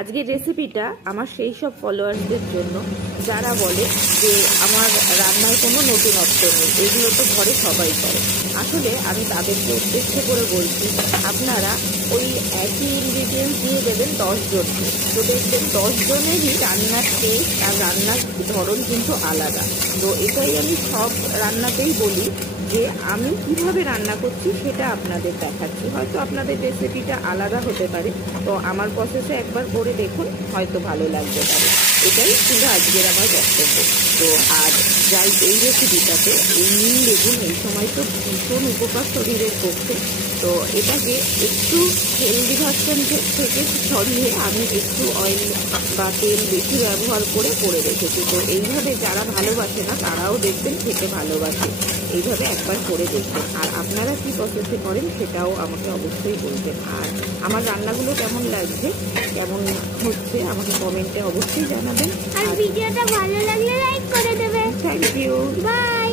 আজকের রেসিপিটা আমার সেই সব ফলোয়ার্সদের জন্য যারা বলে যে আমার রান্নায় কোনো নতুনত্ব নেই, এগুলো তো ঘরে সবাই করে। আসলে আমি তাদেরকে উদ্দেশ্য করে বলছি, আপনারা ওই একই ইনগ্রিডিয়েন্টস দিয়ে দেবেন 10 জনকে, তো দেখবেন 10 জনেরই রান্নার টেস্ট আর রান্নার ধরন কিন্তু আলাদা। তো এটাই আমি সব রান্নাতেই বলি যে আমি কিভাবে রান্না করছি সেটা আপনাদের দেখাচ্ছি। হয়তো আপনাদের রেসিপিটা আলাদা হতে পারে, তো আমার প্রসেসে একবার করে দেখুন, হয়তো ভালো লাগতে পারে। এটাই পুরো আজকের আমার বক্তব্য। তো আর যাই এই রেসিপিটাতে এই নীল বেগুন এই সময় তো ভীষণ উপকার শরীরের পক্ষে, তো এটাকে একটু হেলদি ভার্সন থেকে সরিয়ে আমি একটু অয়েল বা তেল বেশি ব্যবহার করে রেখেছি। তো এইভাবে যারা ভালোবাসে না তারাও দেখবেন খেতে ভালোবাসে, এইভাবে একবার করে দেখবেন। আর আপনারা কি প্রসেসে করেন সেটাও আমাকে অবশ্যই বলবেন। আর আমার রান্নাগুলো কেমন লাগছে, কেমন হচ্ছে আমাকে কমেন্টে অবশ্যই জানাবেন। আর ভিডিওটা ভালো লাগলে লাইক করে দেবে। Thank you, by.